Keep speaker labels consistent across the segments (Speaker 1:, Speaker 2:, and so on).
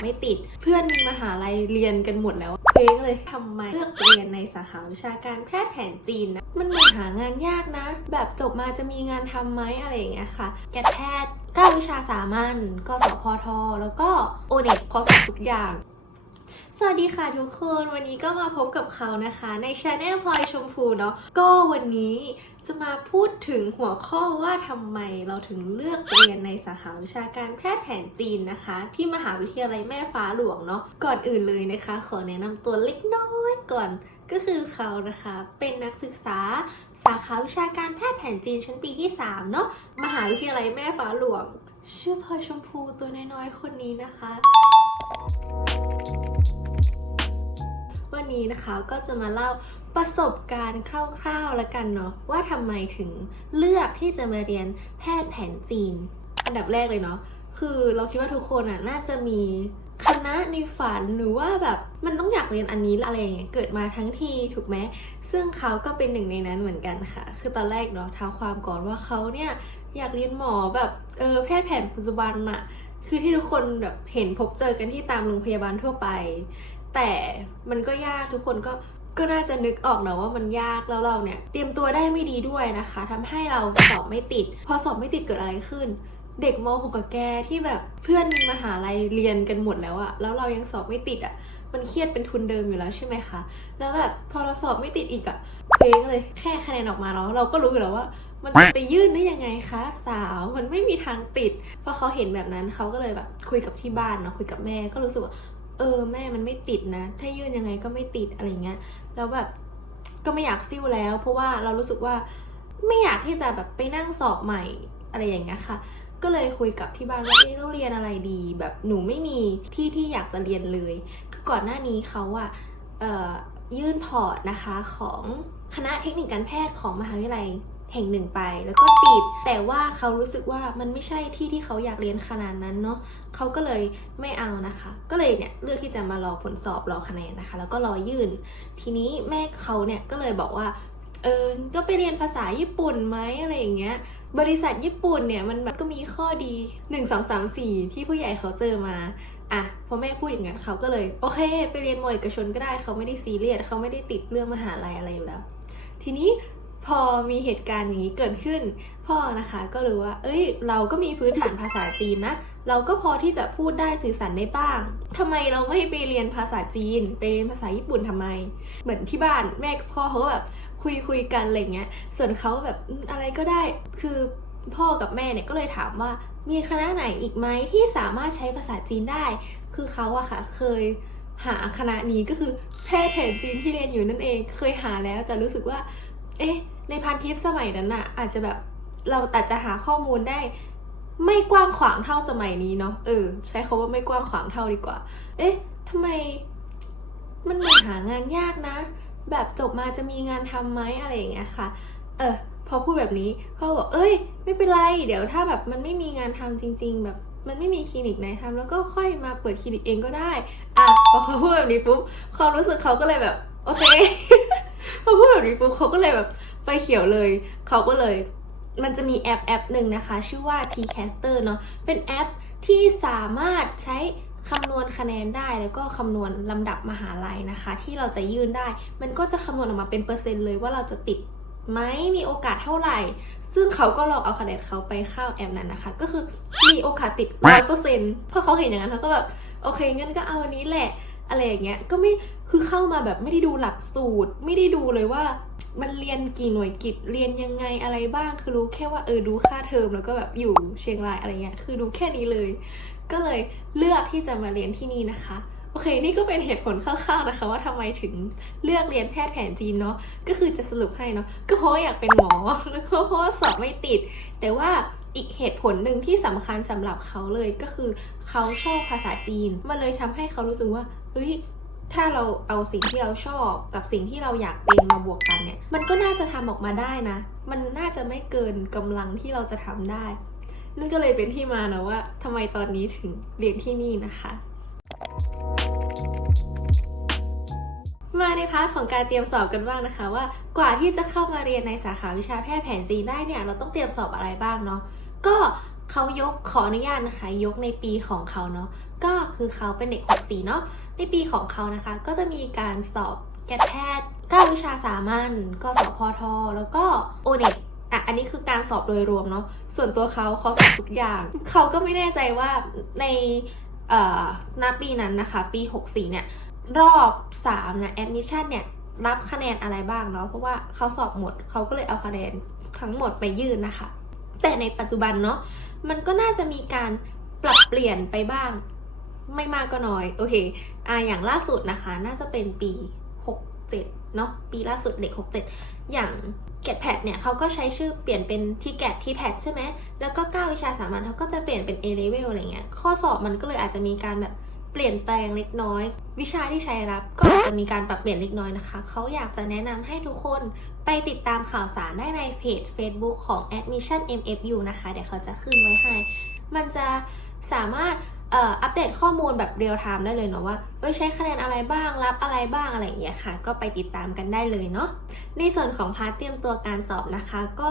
Speaker 1: ไม่ติด เพื่อนมีมหาลัยเรียนกันหมดแล้วเพลงเลยทำไมเลือกเรียนในสาขาวิชาการแพทย์แผนจีนนะมันเหมือนหางานยากนะ แบบจบมาจะมีงานทำไหมอะไรอย่างเงี้ยค่ะแกแพทย์ก้าวิชาสามัญกสพทแล้วก็โอเน็ตพอสอบทุกอย่าง สวัสดีค่ะทุกคนวันนี้ก็มาพบกับเขานะคะในช anel พลอยชมพูเนาะก็วันนี้จะมาพูดถึงหัวข้อว่าทำไมเราถึงเลือกเรียนในสาขาวิชาการแพทย์แผนจีนนะคะ ที่มหาวิทยาลัยแม่ฟ้าหลวงเนาะก่อนอื่นเลยนะคะ ขอแนะนำตัวเล็กน้อยก่อนก็คือเขานะคะเป็นนักศึกษาสาขาวิชาการแพทย์แผนจีนชั้นปีที่3เนาะมหาวิทยาลัยแม่ฟ้าหลวง ชื่อพลอยชมพูตัวน้อยๆคนนี้นะคะ วันนี้นะคะก็จะมาเล่าประสบการณ์คร่าวๆแล้วกันเนาะว่าทำไมถึงเลือกที่จะมาเรียนแพทย์แผนจีน อันดับแรกเลยเนาะคือเราคิดว่าทุกคนอะน่าจะมีคณะในฝันหรือว่าแบบมันต้องอยากเรียนอันนี้อะไรอย่างเงี้ยเกิดมาทั้งทีถูกไหมซึ่งเขาก็เป็นหนึ่งในนั้นเหมือนกันค่ะ คือตอนแรกเนาะเท้าความก่อนว่าเขาเนี่ยอยากเรียนหมอแบบเออแพทย์แผนปัจจุบันอะคือที่ทุกคนแบบเห็นพบเจอกันที่ตามโรงพยาบาลทั่วไป แต่มันก็ยากทุกคนก็ก็น่าจะนึกออกนะว่ามันยากแล้วเราเนี่ย เตรียมตัวได้ไม่ดีด้วยนะคะทำให้เราสอบไม่ติด พอสอบไม่ติดเกิดอะไรขึ้น เด็กม .6 กับแกที่แบบเพื่อนมีมหาลัยเรียนกันหมดแล้วอะแล้วเรายังสอบไม่ติดอะมันเครียดเป็นทุนเดิมอยู่แล้วใช่ไหมคะ แล้วแบบพอเราสอบไม่ติดอีกอะเพลงเลยแค่คะแนนออกมาเนาะเราก็รู้อยู่แล้วว่า มันจะไปยื่นได้ยังไงคะสาวมันไม่มีทางติดพอเขาเห็นแบบนั้นเขาก็เลยแบบคุยกับที่บ้านเนาะคุยกับแม่ก็รู้สึกว่า เออแม่มันไม่ติดนะ ถ้ายื่นยังไงก็ไม่ติดอะไรเงี้ยแล้วแบบก็ไม่อยากซิ่วแล้ว เพราะว่าเรารู้สึกว่าไม่อยากที่จะแบบไปนั่งสอบใหม่อะไรอย่างเงี้ยค่ะ ก็เลยคุยกับที่บ้านว่าเอ๊ะเราเรียนอะไรดี แบบหนูไม่มีที่ที่อยากจะเรียนเลย คือก่อนหน้านี้เขาอะยื่นพอร์ตนะคะของคณะเทคนิคการแพทย์ของมหาวิทยาลัย แห่งหนึ่งไป แล้วก็ติด แต่ว่าเขารู้สึกว่ามันไม่ใช่ที่ที่เขาอยากเรียนขนาดนั้นเนาะเขาก็เลยไม่เอานะคะ ก็เลยเนี่ยเลือกที่จะมารอผลสอบรอคะแนนนะคะ แล้วก็รอยื่น ทีนี้แม่เขาเนี่ยก็เลยบอกว่าเออ ก็ไปเรียนภาษาญี่ปุ่นไหมอะไรอย่างเงี้ย บริษัทญี่ปุ่นเนี่ยมันแบบก็มีข้อดี 1 2 3 4 ที่ผู้ใหญ่เขาเจอมา อะพอแม่พูดอย่างนั้นเขาก็เลย โอเค ไปเรียนมอเอกชนก็ได้เขาไม่ได้ซีเรียสเขาไม่ได้ติดเรื่องมหาลัยอะไรอยู่แล้ว ทีนี้ พอมีเหตุการณ์อย่างนี้เกิดขึ้น พ่อนะคะก็รู้ว่า เอ้ย เราก็มีพื้นฐานภาษาจีนนะ เราก็พอที่จะพูดได้สื่อสารได้บ้างทำไมเราไม่ไปเรียนภาษาจีน ไปเรียนภาษาญี่ปุ่นทำไม เหมือนที่บ้านแม่กับพ่อเขาแบบคุยคุยกันอะไรเงี้ย ส่วนเขาแบบอืมอะไรก็ได้ คือพ่อกับแม่เนี่ยก็เลยถามว่า มีคณะไหนอีกไหมที่สามารถใช้ภาษาจีนได้ คือเขาอะค่ะเคยหาคณะนี้ก็คือแพทย์แผนจีนที่เรียนอยู่นั่นเอง เคยหาแล้วแต่รู้สึกว่า เอ๊ะ ในพันทิปสมัยนั้นอะอาจจะแบบเราอาจจะหาข้อมูลได้ ไม่กว้างขวางเท่าสมัยนี้เนาะเออ ใช้คาว่าไม่กว้างขวางเท่าดีกว่า เอ๊ะทำไม มันเหมือนหางานยากนะ แบบจบมาจะมีงานทำไหมอะไรอย่างเงี้ยค่ะ เออพอพูดแบบนี้พ่อบอกเอ้ย ไม่เป็นไรเดี๋ยวถ้าแบบมันไม่มีงานทำจริง ๆ แบบมันไม่มีคลินิกไหนทำแล้วก็ค่อยมาเปิดคลินิกเองก็ได้ อะพอเขาพูดแบบนี้ปุ๊บความรู้สึกเขาก็เลยแบบ โอเค พอพูดแบบนี้ปุ๊บเขาก็เลยแบบไฟเขียวเลย เขาก็เลย มันจะมีแอปแอปหนึ่งนะคะ ชื่อว่า Tcaster เนาะเป็นแอปที่สามารถใช้คำนวณคะแนนได้แล้วก็คำนวณลำดับมหาลัยนะคะ ที่เราจะยื่นได้ มันก็จะคำนวณออกมาเป็นเปอร์เซ็นต์เลยว่าเราจะติดไหมมีโอกาสเท่าไหร่ ซึ่งเขาก็ลองเอาคะแนนเขาไปเข้าแอปนั้นนะคะ ก็คือมีโอกาสติดร้อยเปอร์เซ็นต์พอเขาเห็นอย่างนั้นเขาก็แบบโอเคงั้นก็เอาอันนี้แหละ อะไรอย่างเงี้ยก็ไม่คือเข้ามาแบบไม่ได้ดูหลักสูตร ไม่ได้ดูเลยว่ามันเรียนกี่หน่วยกิจเรียนยังไงอะไรบ้าง คือรู้แค่ว่าเออดูค่าเทอมแล้วก็แบบอยู่เชียงรายอะไรเงี้ยคือดูแค่นี้เลย ก็เลยเลือกที่จะมาเรียนที่นี่นะคะโอเค นี่ก็เป็นเหตุผลคร่าวๆนะคะ ว่าทำไมถึงเลือกเรียนแพทย์แผนจีนเนาะก็คือจะสรุปให้เนาะก็เพราะอยากเป็นหมอแล้วก็เพราะว่าสอบไม่ติด แต่ว่า อีกเหตุผลหนึ่งที่สำคัญสำหรับเขาเลยก็คือเขาชอบภาษาจีน มันเลยทำให้เขารู้สึกว่าเอ้ยถ้าเราเอาสิ่งที่เราชอบกับสิ่งที่เราอยากเป็นมาบวกกันเนี่ย มันก็น่าจะทำออกมาได้นะ มันน่าจะไม่เกินกำลังที่เราจะทำได้นั่นก็เลยเป็นที่มานะว่าทำไมตอนนี้ถึงเรียนที่นี่นะคะมาในพาร์ทของการเตรียมสอบกันบ้างนะคะ ว่ากว่าที่จะเข้ามาเรียนในสาขาวิชาแพทย์แผนจีนได้เนี่ย เราต้องเตรียมสอบอะไรบ้างเนาะ ก็เขายกขออนุญาตนะคะ ยกในปีของเขาเนาะก็คือเขาเป็นเด็ก64เนาะในปีของเขานะคะ ก็จะมีการสอบแกแพทย์9วิชาสามัญก็สอบพทแล้วก็โอเน็ตอะอันนี้คือการสอบโดยรวมเนาะส่วนตัวเขาเขาสอบทุกอย่าง เขาก็ไม่แน่ใจว่าในเอ่อณปีนั้นนะคะ ปี 64 เนี่ย รอบ3นะแอดมิชชั่นเนี่ยรับคะแนนอะไรบ้างเนาะเพราะว่าเขาสอบหมดเขาก็เลยเอาคะแนนทั้งหมดไปยื่นนะคะ แต่ในปัจจุบันเนาะมันก็น่าจะมีการปรับเปลี่ยนไปบ้าง ไม่มากก็น้อย โอเคอ่าอย่างล่าสุดนะคะ น่าจะเป็นปี 67 เนาะปีล่าสุดเด็ก 67 อย่างเกตแพดเนี่ยเขาก็ใช้ชื่อเปลี่ยนเป็นทีแกตทีแพดใช่ไหม แล้วก็9วิชาสามัญเขาก็จะเปลี่ยนเป็น A level อะไรเงี้ย ข้อสอบมันก็เลยอาจจะมีการแบบเปลี่ยนแปลงเล็กน้อย วิชาที่ใช้รับก็อาจจะมีการปรับเปลี่ยนเล็กน้อยนะคะ เขาอยากจะแนะนำให้ทุกคน ไปติดตามข่าวสารได้ในเพจ Facebook ของ Admission MFU นะคะ เดี๋ยวเขาจะขึ้นไว้ให้ มันจะสามารถอัปเดตข้อมูลแบบเรียลไทม์ได้เลยเนาะว่าเอ้ยใช้คะแนนอะไรบ้าง รับอะไรบ้างอะไรอย่างเงี้ยค่ะ ก็ไปติดตามกันได้เลยเนาะในส่วนของพาร์ทเตรียมตัวการสอบนะคะ ก็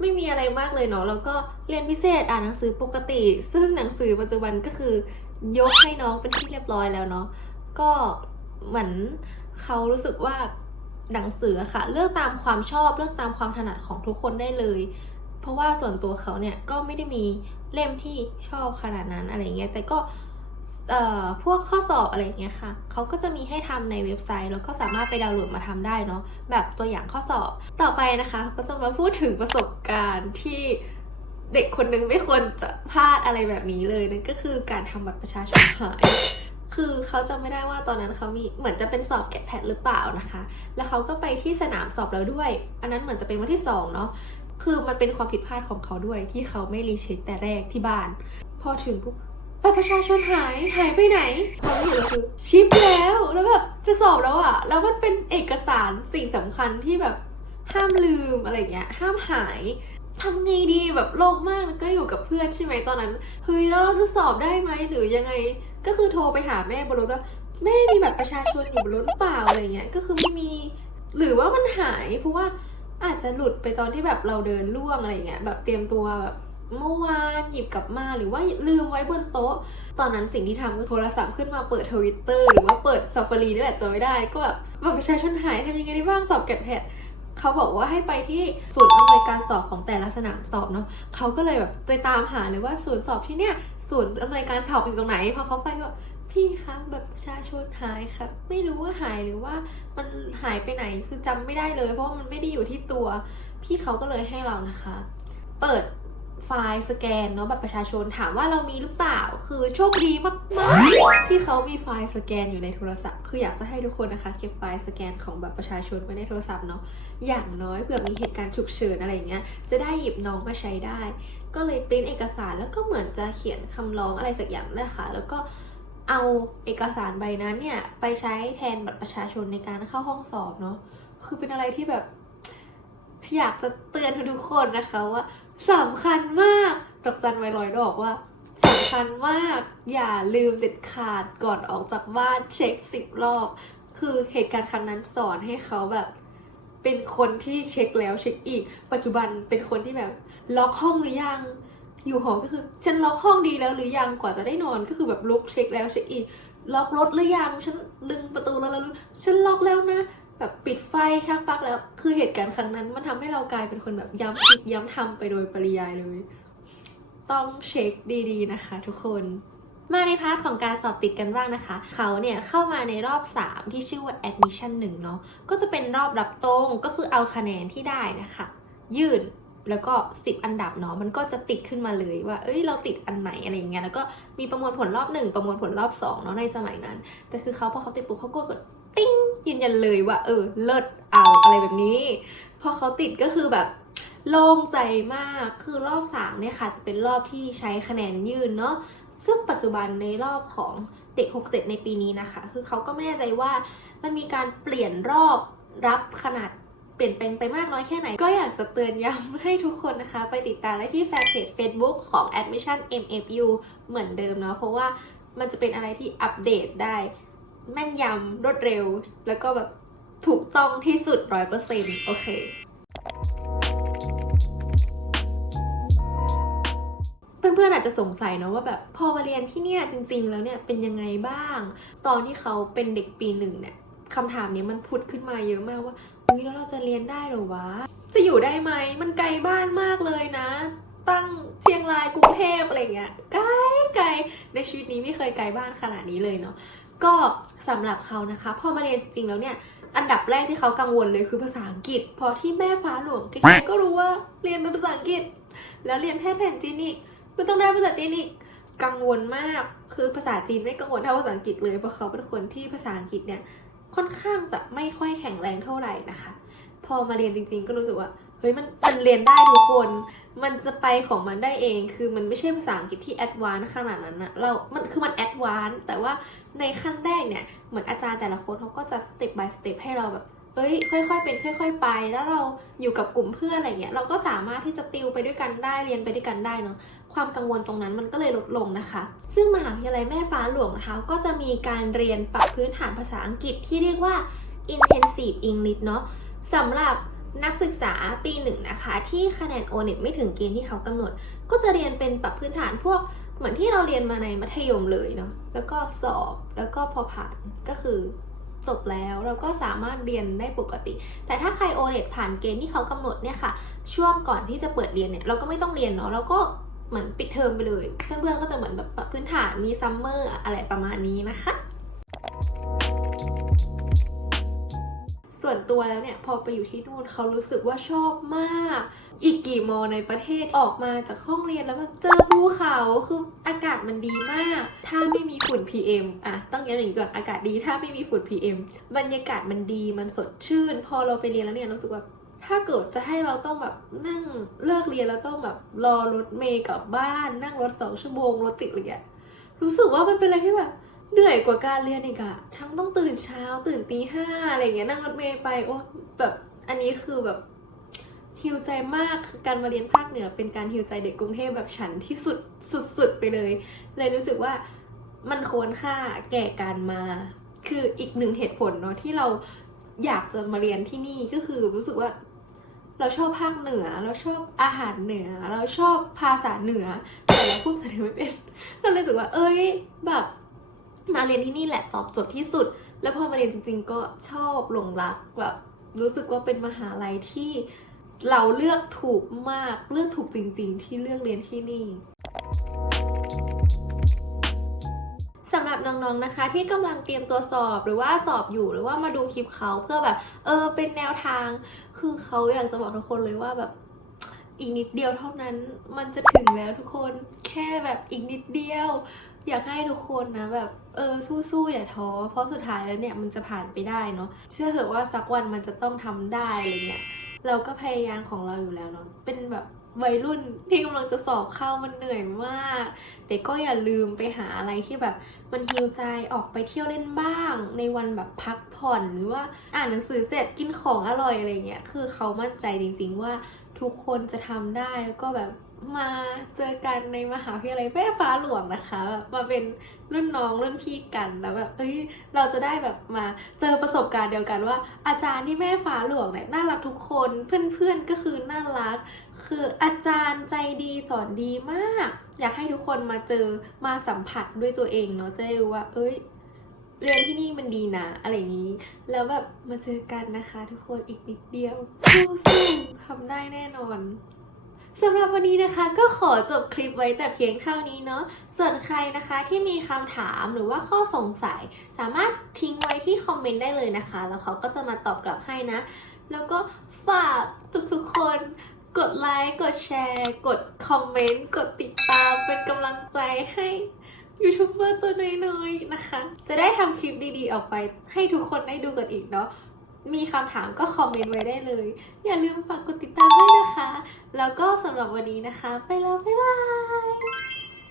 Speaker 1: ไม่มีอะไรมากเลยเนาะแล้วก็เรียนพิเศษอ่านหนังสือปกติ ซึ่งหนังสือปัจจุบันก็คือยกให้น้องเป็นที่เรียบร้อยแล้วเนาะก็เหมือนเขารู้สึกว่า หนังสือค่ะ เลือกตามความชอบเลือกตามความถนัดของทุกคนได้เลย เพราะว่าส่วนตัวเขาเนี่ยก็ไม่ได้มีเล่มที่ชอบขนาดนั้นอะไรเงี้ยแต่ก็เอ่อพวกข้อสอบอะไรเงี้ยค่ะ เขาก็จะมีให้ทำในเว็บไซต์ แล้วก็สามารถไปดาวน์โหลดมาทำได้เนาะ แบบตัวอย่างข้อสอบ ต่อไปนะคะ ก็จะมาพูดถึงประสบการณ์ที่เด็กคนนึงไม่ควรจะพลาดอะไรแบบนี้เลยนั่นก็คือการทำบัตรประชาชนหาย คือเขาจำไม่ได้ว่าตอนนั้นเขามีเหมือนจะเป็นสอบแกะแพทหรือเปล่านะคะ แล้วเขาก็ไปที่สนามสอบแล้วด้วย อันนั้นเหมือนจะเป็นวันที่สองเนาะคือมันเป็นความผิดพลาดของเขาด้วยที่เขาไม่รีเช็คแต่แรกที่บ้าน พอถึงปุ๊บบัตรประชาชนหายหายไปไหนความรู้สึกคือชิปแล้วแล้วแบบจะสอบแล้วอะแล้วมันเป็นเอกสารสิ่งสำคัญที่แบบห้ามลืมอะไรเงี้ยห้ามหาย ทำไงดีแบบโลกมากแล้วก็อยู่กับเพื่อนใช่ไหมตอนนั้นเฮ้ยแล้วเราจะสอบได้ไหมหรือยังไง ก็คือโทรไปหาแม่บนรถว่าแม่มีแบบประชาชนอยู่บนรถหรือเปล่าอะไรเงี้ยก็คือไม่มี หรือว่ามันหายเพราะว่าอาจจะหลุดไปตอนที่แบบเราเดินล่วงอะไรเงี้ยแบบเตรียมตัวแบบเมื่อวานหยิบกลับมาหรือว่าลืมไว้บนโต๊ะ ตอนนั้นสิ่งที่ทำคือโทรศัพท์ขึ้นมาเปิดทวิตเตอร์หรือว่าเปิดซ a ฟ a รีนี่แหละจำไม่ได้ก็แบบแบัตรประชาชนหายทำยังไงได้บ้างสอบแกะแพท เขาบอกว่าให้ไปที่ศูนย์อำนวยการสอบของแต่ละสนามสอบเนาะเขาก็เลยแบบไปตามหาเลยว่าศูนย์สอบที่เนี่ยศูนย์อำนวยการสอบอยู่ตรงไหนพอเขาไปก็พี่คะแบบประชาชนหายครับ ไม่รู้ว่าหายหรือว่ามันหายไปไหนคือจำไม่ได้เลย เพราะว่ามันไม่ได้อยู่ที่ตัว พี่เขาก็เลยให้เรานะคะ เปิด ไฟล์สแกนเนาะแบบประชาชนถามว่าเรามีหรือเปล่า คือโชคดีมากๆ ที่เขามีไฟล์สแกนอยู่ในโทรศัพท์ คืออยากจะให้ทุกคนนะคะ เก็บไฟล์สแกนของแบบประชาชนไว้ในโทรศัพท์เนาะอย่างน้อยเผื่อมีเหตุการณ์ฉุกเฉินอะไรอย่างเงี้ยจะได้หยิบน้องมาใช้ได้ ก็เลยปริ้นเอกสารแล้วก็เหมือนจะเขียนคำร้องอะไรสักอย่างนะคะแล้วก็เอาเอกสารใบนั้นเนี่ยไปใช้แทนบัตรประชาชนในการเข้าห้องสอบเนาะคือเป็นอะไรที่แบบ อยากจะเตือนทุกคนนะคะว่า สำคัญมากดอกจันไว้ร้อยดอกว่าสำคัญมาก อย่าลืมเด็ดขาดก่อนออกจากบ้านเช็คสิบรอบ คือเหตุการณ์ครั้งนั้นสอนให้เขาแบบ เป็นคนที่เช็คแล้วเช็คอีก ปัจจุบันเป็นคนที่แบบล็อกห้องหรือยัง อยู่หอก็คือฉันล็อกห้องดีแล้วหรือยังกว่าจะได้นอนก็คือแบบลุกเช็คแล้วเช็คอีกล็อกรถหรือยังฉันดึงประตูแล้วแล้วฉันล็อกแล้วนะ แบบปิดไฟชักปลั๊กแล้ว คือเหตุการณ์ครั้งนั้น มันทำให้เรากลายเป็นคนแบบย้ำคิดย้ำทำไปโดยปริยายเลย ต้องเช็คดีๆนะคะทุกคนมาในพาร์ทของการสอบติดกันบ้างนะคะ เขาเนี่ยเข้ามาในรอบ 3 ที่ชื่อว่า admission 1 เนาะก็จะเป็นรอบรับตรงก็คือเอาคะแนนที่ได้นะคะ ยื่นแล้วก็ 10 อันดับเนาะมันก็จะติดขึ้นมาเลยว่า เอ้ยเราติดอันไหนอะไรอย่างเงี้ยแล้วก็มีประมวลผลรอบ 1 ประมวลผลรอบ2เนาะในสมัยนั้น แต่คือเขาพอเขาติดปุ๊บเขากดกด ติ้งยืนยันเลยว่า เออ เลิศเอาอะไรแบบนี้พอเขาติดก็คือแบบโล่งใจมากคือรอบ3เนี่ยค่ะ จะเป็นรอบที่ใช้คะแนนยืนเนาะซึ่งปัจจุบันในรอบของเด็ก 67 ในปีนี้นะคะ คือเขาก็ไม่แน่ใจว่ามันมีการเปลี่ยนรอบรับขนาดเปลี่ยนแปลงไปมากน้อยแค่ไหน ก็อยากจะเตือนย้ำให้ทุกคนนะคะ ไปติดตามได้ที่แฟนเพจ Facebook ของ Admission MFU เหมือนเดิมเนาะเพราะว่ามันจะเป็นอะไรที่อัปเดตได้ แม่นยำรวดเร็ว แล้วก็แบบถูกต้องที่สุด100%โอเค เพื่อนๆอาจจะสงสัยเนอะว่าแบบพอมาเรียนที่เนี่ยจริงๆแล้วเนี่ยเป็นยังไงบ้าง ตอนที่เขาเป็นเด็กปีหนึ่งเนี่ยคำถามนี้มันพุดขึ้นมาเยอะมากว่าเฮ้ยแล้วเราจะเรียนได้หรอวะ จะอยู่ได้ไหม มันไกลบ้านมากเลยนะ ตั้งเชียงรายกรุงเทพอะไรเงี้ยไกลไกลในชีวิตนี้ไม่เคยไกลบ้านขนาดนี้เลยเนาะ ก็สำหรับเขานะคะ พอมาเรียนจริงๆแล้วเนี่ยอันดับแรกที่เขากังวลเลยคือภาษาอังกฤษเพราะที่แม่ฟ้าหลวงใครๆก็รู้ว่าเรียนเป็นภาษาอังกฤษ แล้วเรียนแพทย์แผนจีนอีกก็ต้องได้ภาษาจีนอีกกังวลมากคือภาษาจีนไม่กังวลเท่าภาษาอังกฤษเลยเพราะเขาเป็นคนที่ภาษาอังกฤษเนี่ยค่อนข้างจะไม่ค่อยแข็งแรงเท่าไหร่นะคะ พอมาเรียนจริง ๆ ก็รู้สึกว่า เฮ้ยมันมันเรียนได้ทุกคน มันจะไปของมันได้เอง คือมันไม่ใช่ภาษาอังกฤษที่แอดวานซ์ขนาดนั้นนะเรา มันคือมันแอดวานซ์แต่ว่าในขั้นแรกเนี่ย เหมือนอาจารย์แต่ละคนเขาก็จะสเต็ป by สเต็ปให้เราแบบเอ้ยค่อยๆเป็นค่อย ๆ ไป แล้วเราอยู่กับกลุ่มเพื่อนอะไรเงี้ยเราก็สามารถที่จะติวไปด้วยกันได้เรียนไปด้วยกันได้เนาะความกังวลตรงนั้นมันก็เลยลดลงนะคะ ซึ่งมหาวิทยาลัยแม่ฟ้าหลวงนะคะก็จะมีการเรียนปรับพื้นฐานภาษาอังกฤษที่เรียกว่า intensive English เนาะสำหรับ นักศึกษาปีหนึ่งนะคะ ที่คะแนน o n e t ไม่ถึงเกณฑ์ที่เขากำหนด ก็จะเรียนเป็นปรับพื้นฐานพวกเหมือนที่เราเรียนมาในมัธยมเลยเนาะแล้วก็สอบแล้วก็พอผ่านก็คือจบแล้วเราก็สามารถเรียนได้ปกติ แต่ถ้าใครโอเ t ผ่านเกณฑ์ที่เขากำหนดเนี่ยค่ะ ช่วงก่อนที่จะเปิดเรียนเนี่ยเราก็ไม่ต้องเรียนเนาะเราก็เหมือนปิดเทอมไปเลย เพื่อนๆก็จะเหมือนแบบพื้นฐานมีซัมเมอร์อะไรประมาณนี้นะคะ ส่วนตัวแล้วเนี่ย พอไปอยู่ที่นู่นเขารู้สึกว่าชอบมาก อีกกี่โมในประเทศออกมาจากห้องเรียนแล้วแบบเจอภูเขาคืออากาศมันดีมาก ถ้าไม่มีฝุ่น PM อะต้องย้ำอย่างนี้ก่อนอากาศดีถ้าไม่มีฝุ่น PM บรรยากาศมันดีมันสดชื่น พอเราไปเรียนแล้วเนี่ยรู้สึกว่าถ้าเกิดจะให้เราต้องแบบนั่งเลิกเรียนแล้วต้องแบบรอรถเมย์กลับบ้าน นั่งรถสองชั่วโมงรถติดอะไรเงี้ยรู้สึกว่ามันเป็นอะไรที่แบบ เหนื่อยกว่าการเรียนอีกอะทั้งต้องตื่นเช้าตื่นตีห้าอะไรเงี้ยนั่งรถเมย์ไปโอ้แบบอันนี้คือแบบฮิวใจมากคือการมาเรียนภาคเหนือ เป็นการฮิวใจเด็กกรุงเทพแบบฉันที่สุดสุดๆไปเลย เลยรู้สึกว่ามันควรค่าแก่การมา คืออีกหนึ่งเหตุผลเนาะที่เราอยากจะมาเรียนที่นี่ก็คือรู้สึกว่า เราชอบภาคเหนือ เราชอบอาหารเหนือ เราชอบภาษาเหนือแต่เราพูดภาษาเหนือไม่เป็นเราเลยรู้สึกว่า เอ้ยแบบ มาเรียนที่นี่แหละตอบโจทย์ที่สุด แล้วพอมาเรียนจริง ๆ ก็ชอบหลงรักแบบรู้สึกว่าเป็นมหาลัยที่เราเลือกถูกมากเลือกถูกจริง ๆ ที่เลือกเรียนที่นี่สำหรับน้องๆนะคะ ที่กำลังเตรียมตัวสอบหรือว่าสอบอยู่หรือว่ามาดูคลิปเขาเพื่อแบบ เออเป็นแนวทาง คือเขาอยากจะบอกทุกคนเลยว่าแบบอีกนิดเดียวเท่านั้นมันจะถึงแล้วทุกคนแค่แบบอีกนิดเดียว อยากให้ทุกคนนะแบบเออสู้ๆอย่าท้อเพราะสุดท้ายแล้วเนี่ยมันจะผ่านไปได้เนาะเชื่อเถอะว่าสักวันมันจะต้องทำได้อะไรเงี้ยเราก็พยายามของเราอยู่แล้วเนาะเป็นแบบวัยรุ่นที่กำลังจะสอบเข้ามันเหนื่อยมาก แต่ก็อย่าลืมไปหาอะไรที่แบบมันฮิวใจออกไปเที่ยวเล่นบ้าง ในวันแบบพักผ่อนหรือว่าอ่านหนังสือเสร็จกินของอร่อยอะไรเงี้ยคือเขามั่นใจจริงๆว่าทุกคนจะทำได้แล้วก็แบบ มาเจอกันในมหาวิทยาลัยแม่ฟ้าหลวงนะคะแบบมาเป็นรุ่นน้องรุ่นพี่กันแล้วแบบเอ้ยเราจะได้แบบมาเจอประสบการณ์เดียวกันว่า อาจารย์ที่แม่ฟ้าหลวงเนี่ยน่ารักทุกคนเพื่อนๆก็คือน่ารัก คืออาจารย์ใจดีสอนดีมาก อยากให้ทุกคนมาเจอมาสัมผัสด้วยตัวเองเนาะจะได้รู้ว่า เอ้ยเรียนที่นี่มันดีนะอะไรอย่างนี้ แล้วแบบมาเจอกันนะคะ ทุกคนอีกนิดเดียวสู้ๆทำได้แน่นอน สำหรับวันนี้นะคะก็ขอจบคลิปไว้แต่เพียงเท่านี้เนาะ ส่วนใครนะคะที่มีคำถามหรือว่าข้อสงสัย สามารถทิ้งไว้ที่คอมเมนต์ได้เลยนะคะ แล้วเขาก็จะมาตอบกลับให้นะ แล้วก็ฝากทุกๆคนกดไลค์ กดแชร์ กดคอมเมนต์ กดติดตามเป็นกำลังใจให้ยูทูบเบอร์ตัวน้อยๆนะคะ จะได้ทำคลิปดีๆออกไปให้ทุกคนได้ดูกันอีกเนาะ มีคำถามก็คอมเมนต์ไว้ได้เลย อย่าลืมฝากกดติดตามด้วยนะคะ แล้วก็สำหรับวันนี้นะคะ ไปแล้ว บ๊ายบาย